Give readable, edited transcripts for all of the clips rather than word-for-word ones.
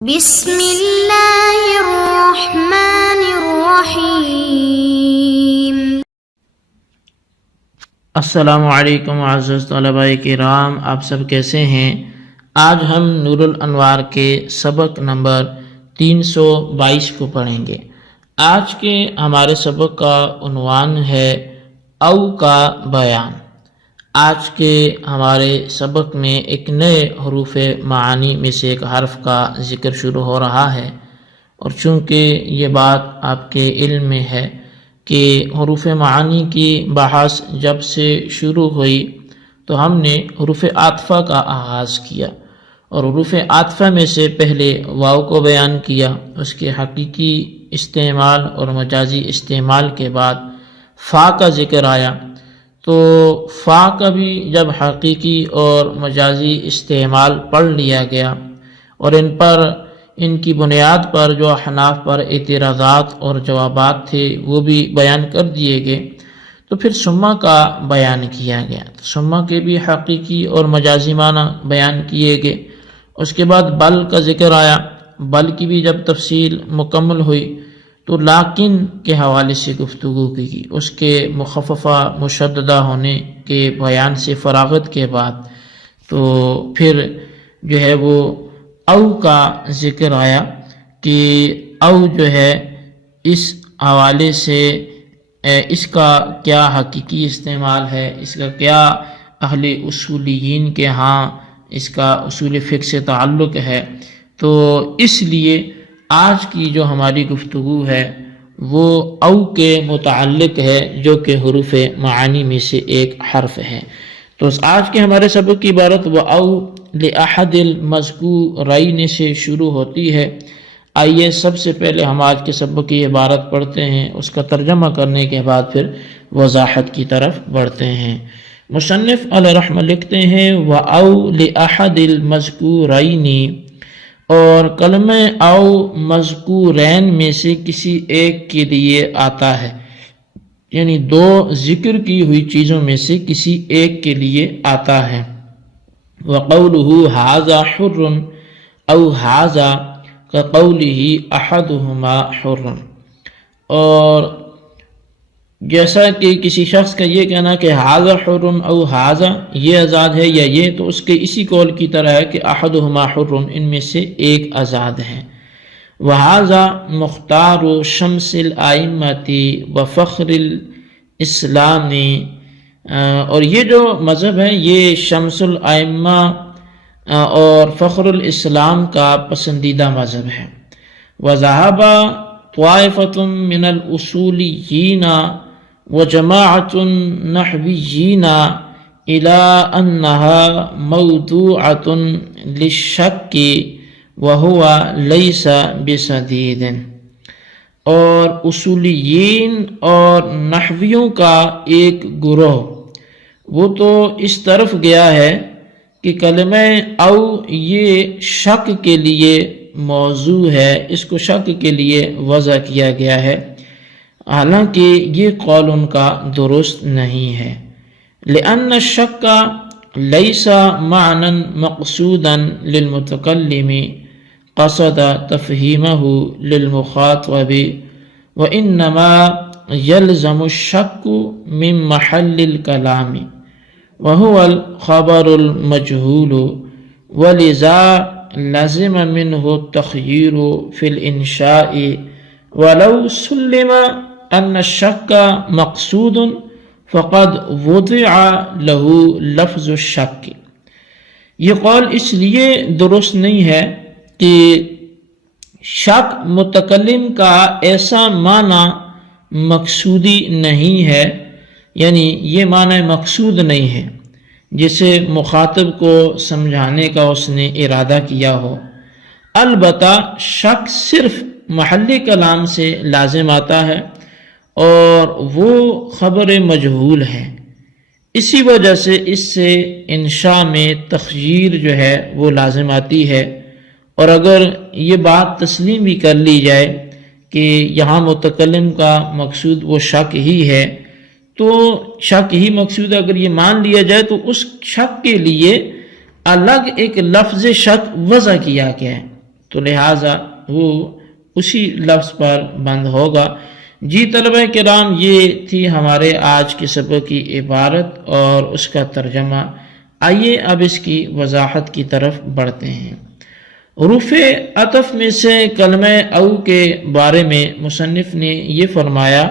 بسم اللہ الرحمن الرحیم۔ السلام علیکم معزز طلباء کرام، آپ سب کیسے ہیں؟ آج ہم نور الانوار کے سبق نمبر 322 کو پڑھیں گے۔ آج کے ہمارے سبق کا عنوان ہے او کا بیان۔ آج کے ہمارے سبق میں ایک نئے حروف معانی میں سے ایک حرف کا ذکر شروع ہو رہا ہے، اور چونکہ یہ بات آپ کے علم میں ہے کہ حروف معانی کی بحث جب سے شروع ہوئی تو ہم نے حروف عاطفہ کا آغاز کیا، اور حروف عاطفہ میں سے پہلے واو کو بیان کیا، اس کے حقیقی استعمال اور مجازی استعمال کے بعد فا کا ذکر آیا۔ تو فا کا بھی جب حقیقی اور مجازی استعمال پڑھ لیا گیا اور ان کی بنیاد پر جو احناف پر اعتراضات اور جوابات تھے وہ بھی بیان کر دیے گئے، تو پھر ثم کا بیان کیا گیا۔ تو ثم کے بھی حقیقی اور مجازی معنی بیان کیے گئے۔ اس کے بعد بل کا ذکر آیا، بل کی بھی جب تفصیل مکمل ہوئی تو لیکن کے حوالے سے گفتگو کی، اس کے مخففہ مشددہ ہونے کے بیان سے فراغت کے بعد تو پھر جو ہے وہ او کا ذکر آیا کہ او جو ہے اس حوالے سے اس کا کیا حقیقی استعمال ہے، اس کا کیا اہل اصولیین کے ہاں اس کا اصول فقہ سے تعلق ہے۔ تو اس لیے آج کی جو ہماری گفتگو ہے وہ او کے متعلق ہے، جو کہ حروف معانی میں سے ایک حرف ہے۔ تو آج کے ہمارے سبق کی عبارت وہ او لأحد المذکورین سے شروع ہوتی ہے۔ آئیے سب سے پہلے ہم آج کے سبق کی عبارت پڑھتے ہیں، اس کا ترجمہ کرنے کے بعد پھر وضاحت کی طرف بڑھتے ہیں۔ مصنف علیہ رحمہ لکھتے ہیں وَأَوْ لِأَحَدِ الْمَذْكُورَيْنِ، اور کلمہ او مذکورین میں سے کسی ایک کے لیے آتا ہے، یعنی دو ذکر کی ہوئی چیزوں میں سے کسی ایک کے لیے آتا ہے۔ وَقَوْلُهُ هَذَا حُرٌّ أَوْ هَذَا كَقَوْلِهِ أَحَدُهُمَا حُرٌّ، اور جیسا کہ کسی شخص کا یہ کہنا کہ ہاذا حر او ہاذا یہ آزاد ہے یا یہ، تو اس کے اسی قول کی طرح ہے کہ احدہما حر، ان میں سے ایک آزاد ہے۔ وہذا مختار شمس الائمۃ وفخر الاسلام، اور یہ جو مذہب ہے یہ شمس الائمہ اور فخر الاسلام کا پسندیدہ مذہب ہے۔ وذهب طائفۃ من الاصولیین وجماعة النحویین الى انها موضوعة للشک وهو ليس بسدید، اور اصولیین اور نحویوں کا ایک گروہ وہ تو اس طرف گیا ہے کہ کلمہ او یہ شک کے لیے موضوع ہے، اس کو شک کے لیے وضع کیا گیا ہے، حالانکہ یہ قول ان کا درست نہیں ہے۔ لأن الشک لیس معنی مقصودا للمتکلم قصد تفہیمہ للمخاطب، وإنما يلزم الشک من محل الکلام وهو الخبر المجهول، ولذا لازم منه التخییر في الانشاء ولو سلم ان الشک مقصود فقد وضع له لفظ الشک۔ یہ قول اس لیے درست نہیں ہے کہ شک متکلم کا ایسا معنی مقصودی نہیں ہے، یعنی یہ معنی مقصود نہیں ہے جسے مخاطب کو سمجھانے کا اس نے ارادہ کیا ہو، البتہ شک صرف محل کلام سے لازم آتا ہے اور وہ خبر مجہول ہے، اسی وجہ سے اس سے انشاء میں تخییر جو ہے وہ لازم آتی ہے۔ اور اگر یہ بات تسلیم بھی کر لی جائے کہ یہاں متکلم کا مقصود وہ شک ہی ہے، تو شک ہی مقصود اگر یہ مان لیا جائے تو اس شک کے لیے الگ ایک لفظ شک وضع کیا گیا ہے، تو لہٰذا وہ اسی لفظ پر بند ہوگا۔ جی طلبہ کرام، یہ تھی ہمارے آج کے سبق کی عبارت اور اس کا ترجمہ۔ آئیے اب اس کی وضاحت کی طرف بڑھتے ہیں۔ حروف عطف میں سے کلمہ او کے بارے میں مصنف نے یہ فرمایا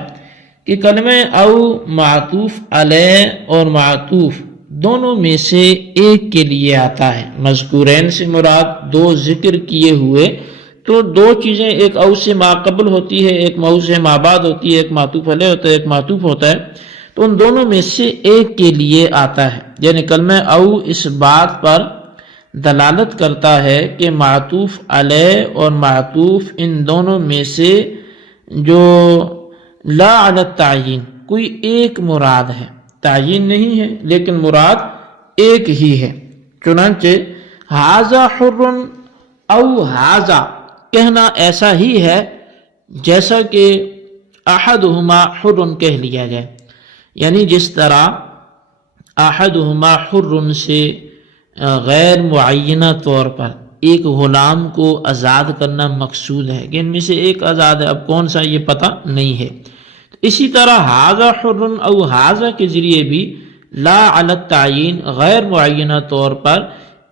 کہ کلمہ او معطوف علیہ اور معطوف دونوں میں سے ایک کے لیے آتا ہے۔ مذکورین سے مراد دو ذکر کیے ہوئے، تو دو چیزیں، ایک او سے ما قبل ہوتی ہے، ایک مو سے ما بعد ہوتی ہے، ایک معطوف علیہ ہوتا ہے، ایک معطوف ہوتا ہے، تو ان دونوں میں سے ایک کے لیے آتا ہے۔ یعنی کلمہ او اس بات پر دلالت کرتا ہے کہ معطوف علیہ اور معطوف ان دونوں میں سے جو لا علی التعیین کوئی ایک مراد ہے، تعیین نہیں ہے لیکن مراد ایک ہی ہے۔ چنانچہ ھذا حر او ھذا کہنا ایسا ہی ہے جیسا کہ احدہما حر کہہ لیا جائے، یعنی جس طرح احدہما حر سے غیر معینہ طور پر ایک غلام کو آزاد کرنا مقصود ہے کہ ان میں سے ایک آزاد ہے، اب کون سا یہ پتہ نہیں ہے۔ اسی طرح ھذا حر او ھذا کے ذریعے بھی لا علی التعیین غیر معینہ طور پر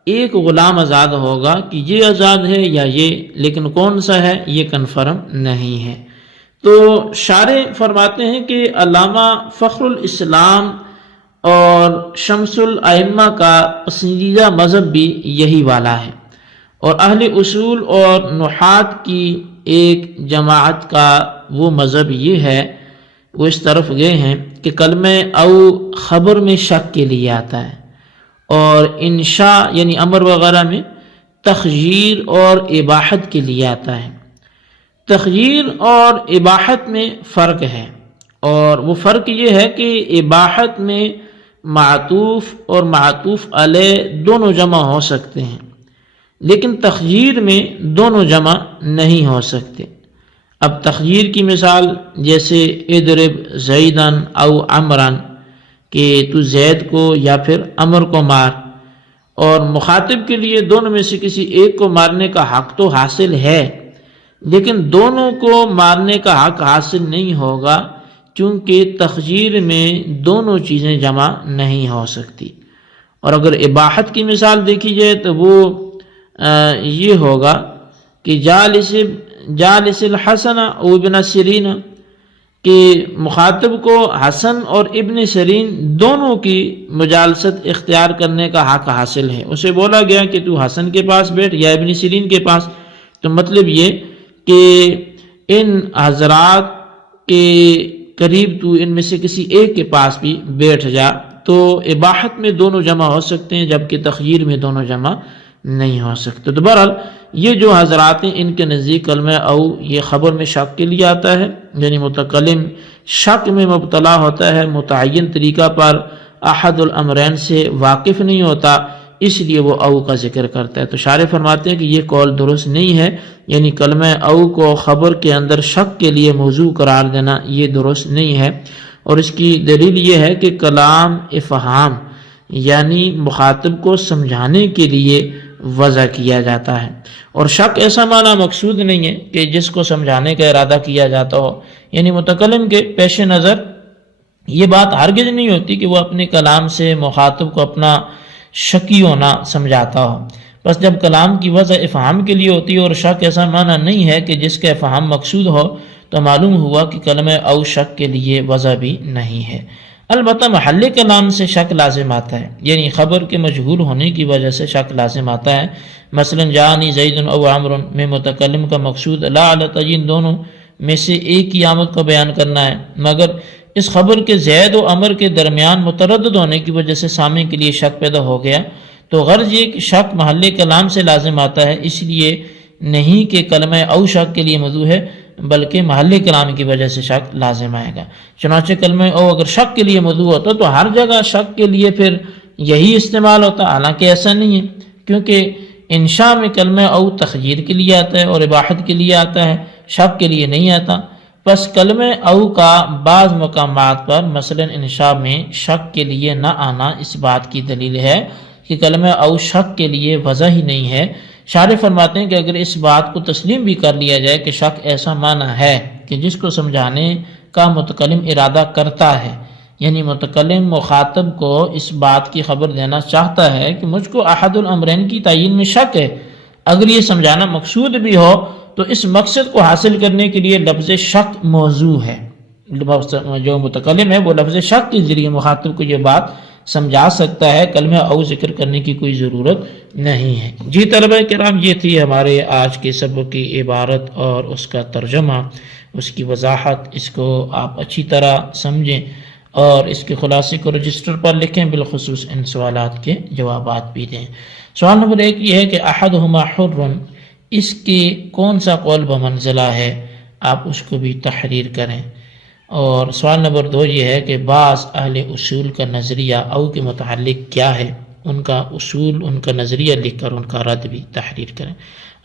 ایک غلام آزاد ہوگا کہ یہ آزاد ہے یا یہ، لیکن کون سا ہے یہ کنفرم نہیں ہے۔ تو شارح فرماتے ہیں کہ علامہ فخر الاسلام اور شمس الائمہ کا پسندیدہ مذہب بھی یہی والا ہے، اور اہل اصول اور نحات کی ایک جماعت کا وہ مذہب یہ ہے، وہ اس طرف گئے ہیں کہ کلمہ او خبر میں شک کے لیے آتا ہے، اور انشاء یعنی امر وغیرہ میں تخییر اور اباحت کے لیے آتا ہے۔ تخییر اور اباحت میں فرق ہے، اور وہ فرق یہ ہے کہ اباحت میں معطوف اور معطوف علیہ دونوں جمع ہو سکتے ہیں، لیکن تخییر میں دونوں جمع نہیں ہو سکتے۔ اب تخییر کی مثال جیسے اضرب زیدن او عمرن، کہ تو زید کو یا پھر عمر کو مار، اور مخاطب کے لیے دونوں میں سے کسی ایک کو مارنے کا حق تو حاصل ہے، لیکن دونوں کو مارنے کا حق حاصل نہیں ہوگا چونکہ تخییر میں دونوں چیزیں جمع نہیں ہو سکتی۔ اور اگر اباحت کی مثال دیکھی جائے تو وہ یہ ہوگا کہ جالس الحسن و ابن سیرین، کہ مخاطب کو حسن اور ابن سیرین دونوں کی مجالست اختیار کرنے کا حق حاصل ہے۔ اسے بولا گیا کہ تو حسن کے پاس بیٹھ یا ابن سیرین کے پاس، تو مطلب یہ کہ ان حضرات کے قریب تو ان میں سے کسی ایک کے پاس بھی بیٹھ جا۔ تو اباحت میں دونوں جمع ہو سکتے ہیں جبکہ تخییر میں دونوں جمع نہیں ہو سکتے۔ تو بہرحال یہ جو حضرات ہیں ان کے نزدیک کلمہ او یہ خبر میں شک کے لیے آتا ہے، یعنی متکلم شک میں مبتلا ہوتا ہے، متعین طریقہ پر احد الامرین سے واقف نہیں ہوتا، اس لیے وہ او کا ذکر کرتا ہے۔ تو شارح فرماتے ہیں کہ یہ قول درست نہیں ہے، یعنی کلمہ او کو خبر کے اندر شک کے لیے موضوع قرار دینا یہ درست نہیں ہے، اور اس کی دلیل یہ ہے کہ کلام افہام یعنی مخاطب کو سمجھانے کے لیے وضع کیا جاتا ہے، اور شک ایسا معنی مقصود نہیں ہے کہ جس کو سمجھانے کا ارادہ کیا جاتا ہو، یعنی متکلم کے پیش نظر یہ بات ہرگز نہیں ہوتی کہ وہ اپنے کلام سے مخاطب کو اپنا شکی ہونا سمجھاتا ہو، بس جب کلام کی وضع افہام کے لیے ہوتی ہے اور شک ایسا معنی نہیں ہے کہ جس کا افہام مقصود ہو، تو معلوم ہوا کہ کلمہ او شک کے لیے وضع بھی نہیں ہے۔ البتہ محل کلام سے شک لازم آتا ہے، یعنی خبر کے مجہول ہونے کی وجہ سے شک لازم آتا ہے۔ مثلا جانی زید او عمر میں متکلم کا مقصود لا علی تعین دونوں میں سے ایک کی آمد کو بیان کرنا ہے، مگر اس خبر کے زید و عمر کے درمیان متردد ہونے کی وجہ سے سامع کے لیے شک پیدا ہو گیا، تو غرض یہ کہ شک محل کلام سے لازم آتا ہے، اس لیے نہیں کہ کلمہ او شک کے لیے موضوع ہے، بلکہ محل کلام کی وجہ سے شک لازم آئے گا۔ چنانچہ کلمہ او اگر شک کے لیے موضوع ہوتا تو ہر جگہ شک کے لیے پھر یہی استعمال ہوتا، حالانکہ ایسا نہیں ہے، کیونکہ انشاء میں کلمہ او تخییر کے لیے آتا ہے اور اباحت کے لیے آتا ہے، شک کے لیے نہیں آتا۔ بس کلمہ او کا بعض مقامات پر مثلا انشاء میں شک کے لیے نہ آنا اس بات کی دلیل ہے کہ کلمہ او شک کے لیے وضع ہی نہیں ہے، شارح فرماتے ہیں کہ اگر اس بات کو تسلیم بھی کر لیا جائے کہ شک ایسا معنی ہے کہ جس کو سمجھانے کا متکلم ارادہ کرتا ہے، یعنی متکلم مخاطب کو اس بات کی خبر دینا چاہتا ہے کہ مجھ کو احد الامرین کی تعین میں شک ہے، اگر یہ سمجھانا مقصود بھی ہو تو اس مقصد کو حاصل کرنے کے لیے لفظ شک موضوع ہے، جو متکلم ہے وہ لفظ شک کے ذریعے مخاطب کو یہ بات سمجھا سکتا ہے، کلمہ او ذکر کرنے کی کوئی ضرورت نہیں ہے۔ جی طلبہ کرام، یہ تھی ہمارے آج کے سبق کی عبارت اور اس کا ترجمہ، اس کی وضاحت، اس کو آپ اچھی طرح سمجھیں اور اس کے خلاصے کو رجسٹر پر لکھیں، بالخصوص ان سوالات کے جوابات بھی دیں۔ سوال نمبر 1 یہ ہے کہ احدہما حر، اس کے کون سا قول بمنزلہ ہے، آپ اس کو بھی تحریر کریں۔ اور سوال نمبر 2 یہ ہے کہ بعض اہل اصول کا نظریہ او کے متعلق کیا ہے، ان کا اصول، ان کا نظریہ لکھ کر ان کا رد بھی تحریر کریں۔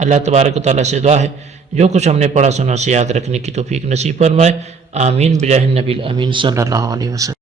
اللہ تبارک و تعالیٰ سے دعا ہے جو کچھ ہم نے پڑھا سنا اسے یاد رکھنے کی توفیق نصیب فرمائے، آمین بجاہ النبی الامین صلی اللہ علیہ وسلم۔